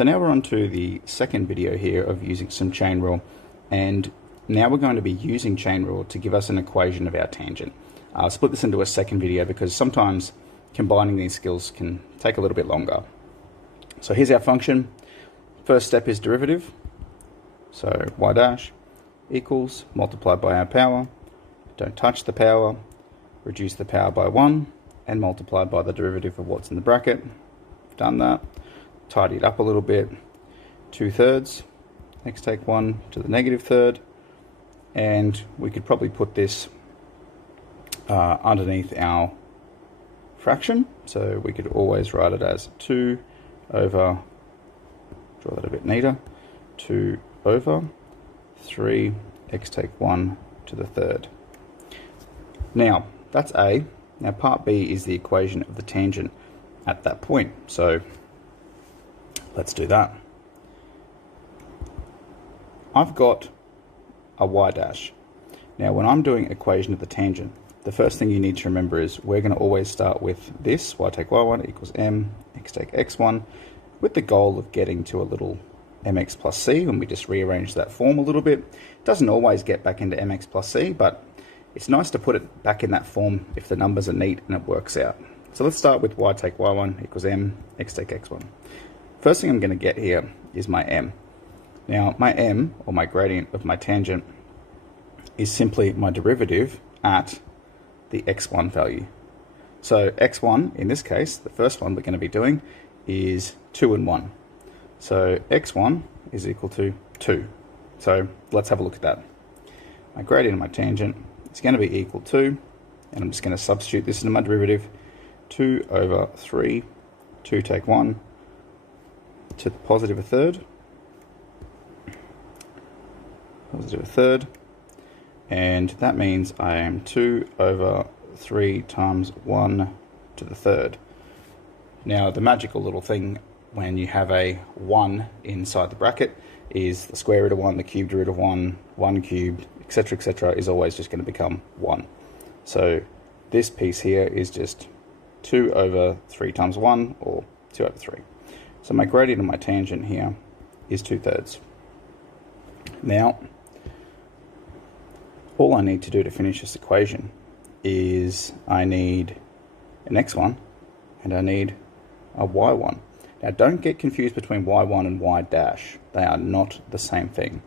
So now we're on to the second video here of using some chain rule, and now we're going to be using chain rule to give us an equation of our tangent. I'll split this into a second video because sometimes combining these skills can take a little bit longer. So here's our function. First step is derivative. So y dash equals multiplied by our power, don't touch the power, reduce the power by 1, and multiplied by the derivative of what's in the bracket. Done that. Tidy it up a little bit. 2/3, x take 1 to the negative third, and we could probably put this underneath our fraction, so we could always write it as 2 over, draw that a bit neater, 2 over 3 x take 1 to the third. Now that's A. Now part B is the equation of the tangent at that point, so let's do that. I've got a y dash. Now when I'm doing equation of the tangent, the first thing you need to remember is we're going to always start with this, y take y1 equals m, x take x1, with the goal of getting to a little mx plus c when we just rearrange that form a little bit. It doesn't always get back into mx plus c, but it's nice to put it back in that form if the numbers are neat and it works out. So let's start with y take y1 equals m, x take x1. First thing I'm going to get here is my m. Now my m, or my gradient of my tangent, is simply my derivative at the x1 value. So x1, in this case, the first one we're going to be doing, is 2 and 1. So x1 is equal to 2. So let's have a look at that. My gradient of my tangent is going to be equal to, and I'm just going to substitute this into my derivative, 2 over 3, 2 take 1, to the positive a third, and that means I am 2 over 3 times 1 to the third. Now the magical little thing when you have a 1 inside the bracket is the square root of 1, the cubed root of 1, 1 cubed, etc., is always just going to become 1. So this piece here is just 2 over 3 times 1, or 2 over 3. So my gradient of my tangent here is 2/3. Now, all I need to do to finish this equation is I need an x1 and I need a y1. Now don't get confused between y1 and y dash. They are not the same thing.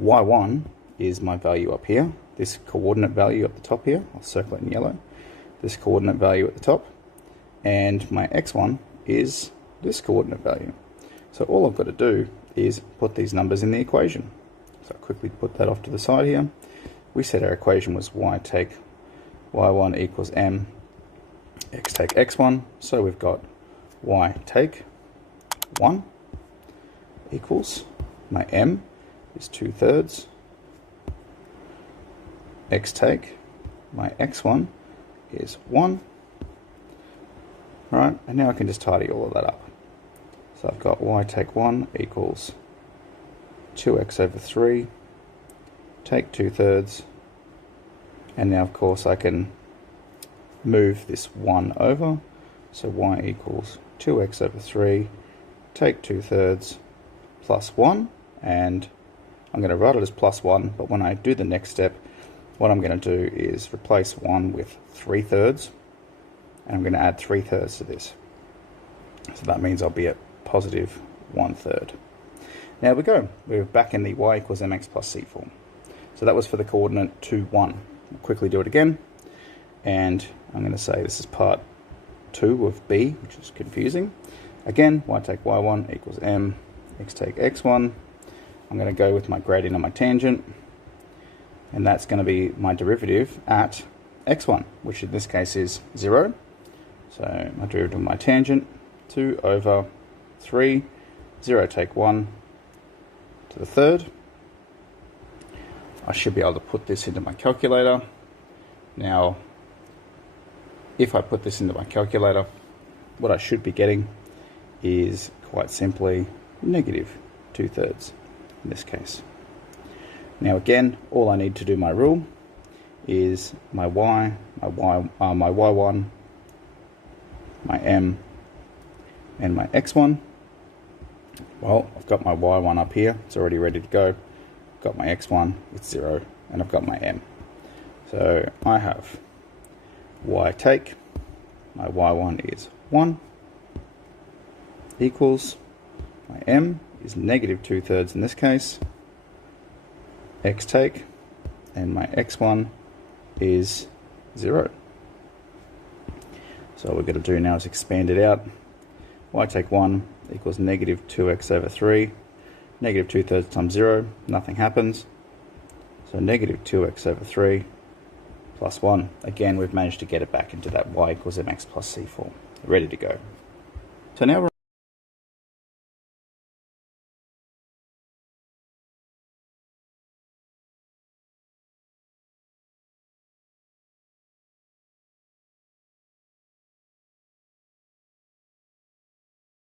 y1 is my value up here, this coordinate value at the top here, I'll circle it in yellow, this coordinate value at the top, and my x1 is this coordinate value. So all I've got to do is put these numbers in the equation. So I'll quickly put that off to the side here. We said our equation was y take y1 equals m, x take x1, so we've got y take 1 equals, my m is 2/3, x take, my x1 is 1. Right, and now I can just tidy all of that up. So I've got y take 1 equals 2x over 3, take 2/3, and now of course I can move this 1 over, so y equals 2x over 3, take 2/3, plus 1, and I'm going to write it as plus 1, but when I do the next step, what I'm going to do is replace 1 with 3/3, and I'm going to add 3/3 to this. So that means I'll be at positive 1/3. Now we go. We're back in the y equals mx plus c form. So that was for the coordinate 2, 1. I'll quickly do it again. And I'm going to say this is part 2 of b, which is confusing. Again, y take y1 equals m, x take x1. I'm going to go with my gradient on my tangent. And that's going to be my derivative at x1, which in this case is 0. So my derivative of my tangent, 2 over 3, 0 take 1 to the third. I should be able to put this into my calculator. Now, if I put this into my calculator, what I should be getting is quite simply negative 2/3 in this case. Now again, all I need to do my rule is my y, my y1, my m, and my x1. Well, I've got my y1 up here, it's already ready to go. Got my x1, it's 0, and I've got my m. So I have y take, my y1 is 1, equals, my m is negative 2/3 in this case, x take, and my x1 is 0. So what we're going to do now is expand it out. Y take 1 equals negative 2x over 3. Negative 2/3 times 0, nothing happens. So negative 2x over 3 plus 1. Again, we've managed to get it back into that y equals mx plus c form. Ready to go. So now we're